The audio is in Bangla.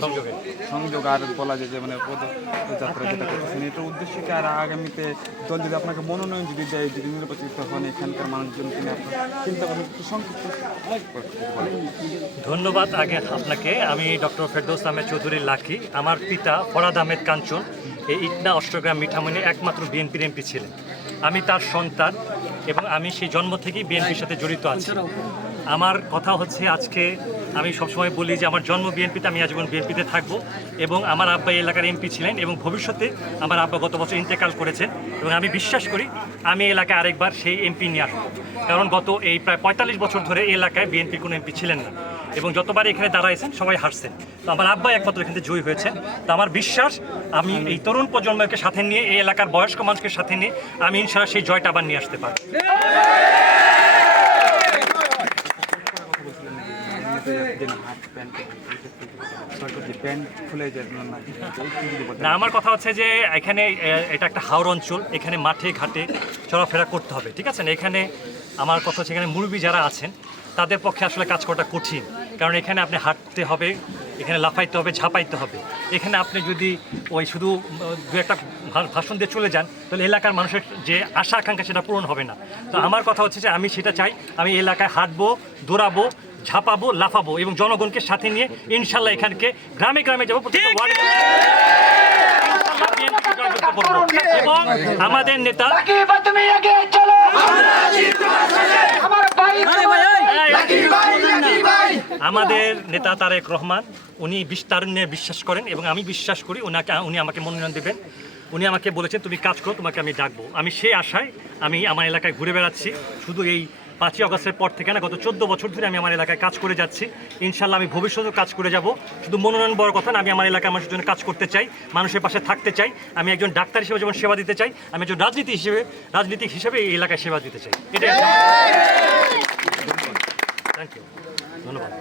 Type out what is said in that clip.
সংযোগে আর বলা যায় যে মানে পদযাত্রা যেটা করতেছেন। এটার উদ্দেশ্য কি? আর আগামীতে দল যদি আপনাকে মনোনয়ন যদি দেয়, যদি নির্বাচিত হন, এখানকার মানুষজন কিনে আপনার চিন্তা ভাবনা একটু সংক্ষিপ্ত ধন্যবাদ আগে আপনাকে। আমি ডক্টর ফেরদৌস আহমেদ চৌধুরী লাকি। আমার পিতা ফরাদ আহমেদ কাঞ্চন। এই ইটনা অষ্টগ্রাম মিঠামণি একমাত্র বিএনপির এমপি ছিলেন। আমি তার সন্তান এবং আমি সেই জন্ম থেকেই বিএনপির সাথে জড়িত আছি। আমার কথা হচ্ছে আজকে আমি সবসময় বলি যে আমার জন্ম বিএনপিতে, আমি আজীবন বিএনপিতে থাকব এবং আমার আব্বা এই এলাকার এমপি ছিলেন এবং ভবিষ্যতে আমার আব্বা গত বছর ইন্তেকাল করেছেন এবং আমি বিশ্বাস করি আমি এলাকায় আরেকবার সেই এমপি নিয়ে আসব। কারণ গত এই প্রায় পঁয়তাল্লিশ বছর ধরে এই এলাকায় বিএনপির কোনো এমপি ছিলেন না এবং যতবার এখানে দাঁড়াইছেন সবাই হারছেন। তো আমার আব্বা একমাত্র এখানে জয়ী হয়েছে তো আমার বিশ্বাস আমি এই তরুণ প্রজন্মকে সাথে নিয়ে, এই এলাকার বয়স্ক মানুষকে সাথে নিয়ে আমি ইনশাল্লাহ সেই জয়টা আবার নিয়ে আসতে পারব এমনিতে যে না হাফ প্যান্ট যে প্যান্ট খুলে যায় না একটু যদি বলতেন। না আমার কথা হচ্ছে যে এখানে এটা একটা হাওর অঞ্চল এখানে মাঠে ঘাটে চলাফেরা করতে হবে ঠিক আছে না? এখানে আমার কথা হচ্ছে এখানে মুরব্বী যারা আছেন তাদের পক্ষে আসলে কাজ করাটা কঠিন কারণ এখানে আপনি হাঁটতে হবে এখানে লাফাইতে হবে ঝাঁপাইতে হবে এখানে আপনি যদি ওই শুধু দু একটা ভাষণ দিয়ে চলে যান তাহলে এলাকার মানুষের যে আশা আকাঙ্ক্ষা সেটা পূরণ হবে না। তো আমার কথা হচ্ছে যে আমি সেটা চাই আমি এলাকায় হাঁটবো দৌড়াবো ঝাঁপাবো লাফাবো এবং জনগণকে সাথে নিয়ে ইনশাল্লাহ এখানকে গ্রামে গ্রামে যাব প্রত্যেকটা ওয়ার্ডে এবং আমাদের নেতা আমাদের নেতা তারেক রহমান উনি বিস্তারণে বিশ্বাস করেন এবং আমি বিশ্বাস করি ওনাকে উনি আমাকে মনোনয়ন দেবেন। উনি আমাকে বলেছেন তুমি কাজ করো তোমাকে আমি ডাকবো। আমি সেই আশায় আমি আমার এলাকায় ঘুরে বেড়াচ্ছি। শুধু এই পাঁচই অগস্টের পর থেকে না গত চোদ্দ বছর ধরে আমি আমার এলাকায় কাজ করে যাচ্ছি। ইনশাল্লাহ আমি ভবিষ্যতেও কাজ করে যাব। শুধু মনোনয়ন বড় কথা না আমি আমার এলাকায় মানুষের জন্য কাজ করতে চাই মানুষের পাশে থাকতে চাই আমি একজন ডাক্তার হিসেবে যেমন সেবা দিতে চাই আমি একজন রাজনীতি হিসেবে রাজনীতিক হিসেবে এই এলাকায় সেবা দিতে চাই। এটাই থ্যাংক ইউ ধন্যবাদ।